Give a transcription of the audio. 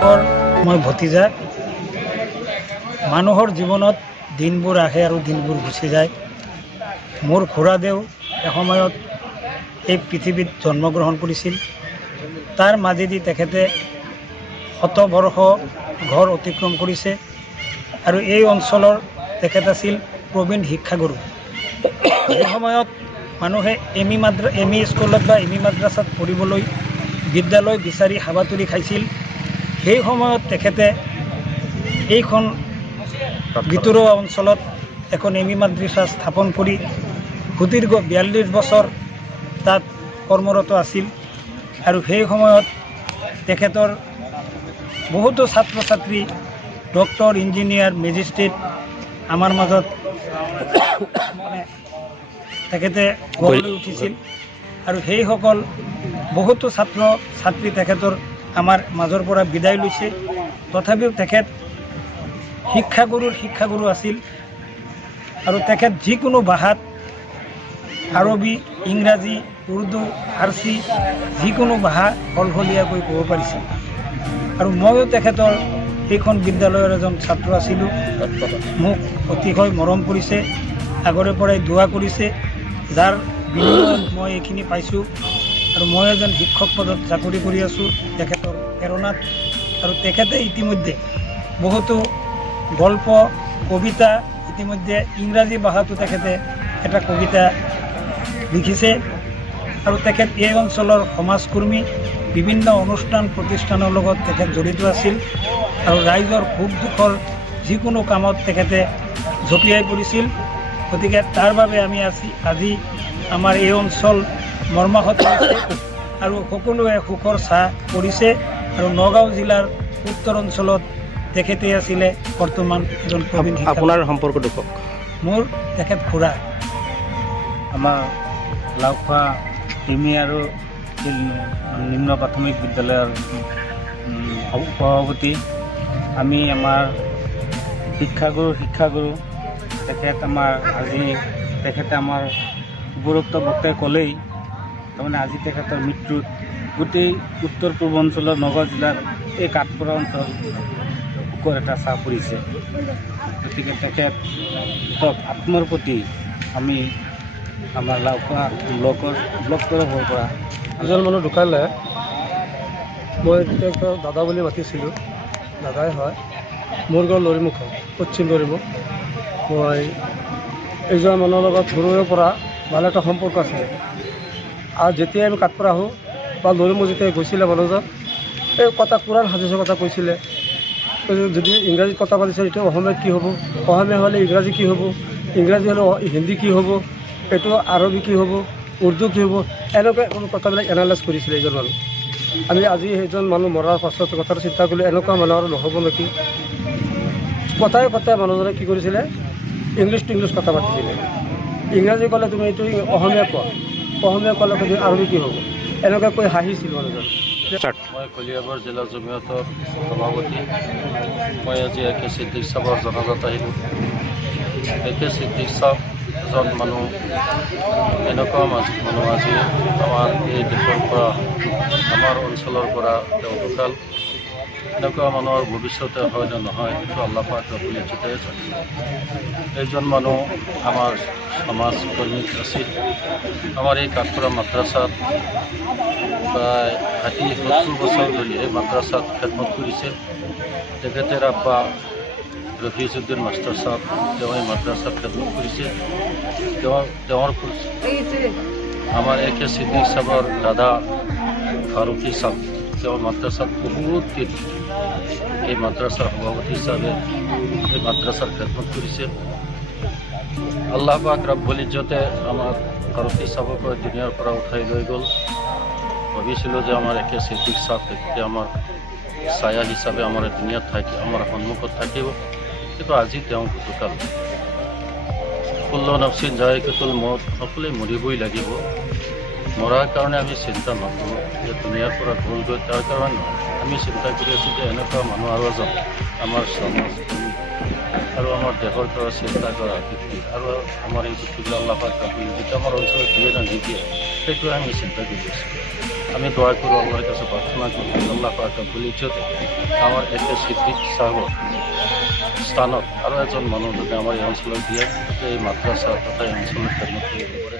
শিক্ষকৰ মই ভতিজা। মানুহৰ জীৱনত দিনবোৰ আহে আৰু দিনবোৰ গুচি যায়। মোৰ খুৰাদেউ এসময়ত এই পৃথিৱীত জন্মগ্ৰহণ কৰিছিল। তাৰ মাজেদি তেখেতে শতবৰ্ষ ঘৰ অতিক্ৰম কৰিছে আৰু এই অঞ্চলৰ তেখেত আছিল প্ৰবীণ শিক্ষাগুৰু। এই সময়ত মানুহে এম ই স্কুলত বা এম ই মাদ্ৰাছাত পঢ়িবলৈ বিদ্যালয় বিচাৰি হাবাথুৰি খাইছিল। সেই সময়ত তেখেতে এইখন ভিতৰুৱা অঞ্চলত এখন এম ই মাদ্ৰাছা স্থাপন কৰি সুদীৰ্ঘ 42 বছৰ তাত কৰ্মৰত আছিল। আৰু সেই সময়ত তেখেতৰ বহুতো ছাত্ৰ ছাত্ৰী ডক্টৰ, ইঞ্জিনিয়াৰ, মেজিষ্ট্ৰেট আমাৰ মাজত তেখেতে গঢ়লৈ উঠিছিল। আৰু সেইসকল বহুতো ছাত্ৰ ছাত্ৰী তেখেতৰ আমাৰ মাজৰ পৰা বিদায় লৈছে। তথাপিও তেখেত শিক্ষাগুৰু আছিল। আৰু তেখেত যিকোনো ভাষাত আৰবী, ইংৰাজী, উৰ্দু, ফাৰ্চী যিকোনো ভাষা সলসলীয়াকৈ ক'ব পাৰিছিল। আৰু ময়ো তেখেতৰ সেইখন বিদ্যালয়ৰ এজন ছাত্ৰ আছিলোঁ। মোক অতিশয় মৰম কৰিছে, আগৰে পৰাই দোৱা কৰিছে, যাৰ বিনিময়ত মই এইখিনি পাইছোঁ। আৰু মই এজন শিক্ষক পদত চাকৰি কৰি আছোঁ তেখেতৰ প্ৰেৰণাত। আৰু তেখেতে ইতিমধ্যে বহুতো গল্প, কবিতা, ইতিমধ্যে ইংৰাজী ভাষাতো তেখেতে এটা কবিতা লিখিছে। আৰু তেখেত এই অঞ্চলৰ সমাজকৰ্মী, বিভিন্ন অনুষ্ঠান প্ৰতিষ্ঠানৰ লগত তেখেত জড়িত আছিল। আৰু ৰাইজৰ সুখ দুখৰ যিকোনো কামত তেখেতে জঁপিয়াই পৰিছিল। গতিকে তাৰ বাবে আমি আজি আমাৰ এই অঞ্চল মৰ্মাহত হৈছে আৰু সকলোৱে সুখৰ ছাঁ পৰিছে। আৰু নগাঁও জিলাৰ উত্তৰ অঞ্চলত তেখেতে আছিলে বৰ্তমান এজন প্ৰবীণ শিক্ষক। আপোনাৰ সম্পৰ্কটো কওক। মোৰ তেখেত খুৰা। আমাৰ লাওখোৱা এম.ই. আৰু নিম্ন প্ৰাথমিক বিদ্যালয়ৰ সভাপতি। আমি আমাৰ শিক্ষাগুৰু তেখেত আমাৰ তেখেতে আমাৰ উপৰোক্ত বক্তাই ক'লেই তাৰমানে আজি তেখেতৰ মৃত্যুত গোটেই উত্তৰ পূৰ্বাঞ্চলৰ নগাঁও জিলাৰ এই কাঠপৰা অঞ্চল শোকৰ এটা ছাঁ পৰিছে। গতিকে তেখেতক আত্মৰ প্ৰতি আমি আমাৰ লাওখোৱা ব্লক তৰফৰ পৰা এজন মানুহ ঢুকালে, মই তেখেতক দাদা বুলি মাতিছিলোঁ। দাদাই হয়। মোৰ ঘৰ লৰিমুখ, পশ্চিম লৰিমুখ। মই এইজন মানুহৰ লগত সৰুৰে পৰা ভাল এটা সম্পৰ্ক আছিলে। আৰু যেতিয়াই আমি কাঠপৰা আহোঁ বা লৰিমুখ যেতিয়া গৈছিলে মানুহজন, এই কথা পুৰাণ হাদিছৰ কথা কৈছিলে। যদি ইংৰাজীত কথা পাতিছে এইটো অসমীয়াত কি হ'ব, অসমীয়া হ'লে ইংৰাজী কি হ'ব, ইংৰাজী হ'লে হিন্দী কি হ'ব, এইটো আৰবী কি হ'ব, উৰ্দু কি হ'ব, এনেকুৱা কথাবিলাক এনালাইজ কৰিছিলে এইজন মানুহ। আমি আজি সেইজন মানুহ মৰাৰ পাছত কথাটো চিন্তা কৰিলোঁ, এনেকুৱা মানুহ আৰু নহ'ব নেকি। কথাই মানুহজনে কি কৰিছিলে, ইংলিছ টু ইংলিছ কথা পাতিছিলে। ইংৰাজী ক'লে তুমি এইটো অসমীয়া কোৱা, অসমীয়া ক'লে তুমি আৰবী কি হ'ব, এনেকৈ কৈ হাঁহিছিল মানুহজন। মই কলিয়াবৰ জিলা জমিয়তৰ সভাপতি। মই আজি একে সিদ্দিক চাহাবৰ জনাজাত আহিলোঁ। একে সিদ্দিক চাহাব এজন মানুহ, এনেকুৱা মানুহ আজি আমাৰ এই দেশৰ পৰা, আমাৰ অঞ্চলৰ পৰা তেওঁ ঢুকাল। এনেকুৱা মানুহৰ ভৱিষ্যতে হয় নে নহয় সেইটো আল্লাহ পাকে নিশ্চিতই জানে। এইজন মানুহ আমাৰ সমাজকৰ্মী আছিল। আমাৰ এই কাঠপৰা মাদ্ৰাছাত প্ৰায় 60-70 বছৰ ধৰি এই মাদ্ৰাছাত খেদমত কৰিছে। তেখেতৰ আব্বা ৰফিজউদ্দিন মাষ্টাৰ চাহাব তেওঁ এই মাদ্ৰাছাত খেদমত কৰিছে। তেওঁৰ আমাৰ একে সিদ্দিক চাহাবৰ দাদা ফাৰুকী চাহাব তেওঁ মাদ্ৰাছাত বহুত দিন এই মাদ্ৰাছাৰ সভাপতি হিচাপে এই মাদ্ৰাছাৰ খেদমত কৰিছে। আল্লাহ পাক ৰব্বুল ইজ্জতে আমাৰ ফাৰুকী চাহাবক দুনিয়াৰ পৰা উঠাই লৈ গ'ল। ভাবিছিলোঁ যে আমাৰ একে সিদ্দিক চাহাব তেতিয়া আমাৰ ছায়া হিচাপে আমাৰ দুনিয়াত আমাৰ সন্মুখত থাকিব, কিন্তু আজি তেওঁ ঢুকাল। কুল্লু নাফচিন যায়কাতুল মউত, সকলোৱে মৰিবই লাগিব। মৰাৰ কাৰণে আমি চিন্তা নকৰোঁ যে দুনিয়াৰ পৰা গ'লগৈ, তাৰ কাৰণে আমি চিন্তা কৰি আছোঁ যে এনেকুৱা মানুহ আৰু এজন আমাৰ সমাজকৰ্মী আৰু আমাৰ দেশৰ পৰা চিন্তা কৰা ব্যক্তি আৰু আমাৰ এই পৃথিৱীৰ আল্লাহ পাক যিটো আমাৰ অঞ্চলত দিয়ে না নিদিয়ে, সেইটোৱে আমি চিন্তা কৰি আছোঁ। আমি দোয়া কৰব, আল্লাহৰ কাছে প্ৰাৰ্থনা কৰব আল্লাহ পাক ৰব্বুল ইজ্জতে আমাৰ একে সিদ্দিক সাহেব স্থানত আৰু এজন মানুহ যাতে আমাৰ এই অঞ্চলত দিয়ে, যাতে এই মাদ্ৰাছা তথা এই অঞ্চলত জন্ম কৰিব পাৰে।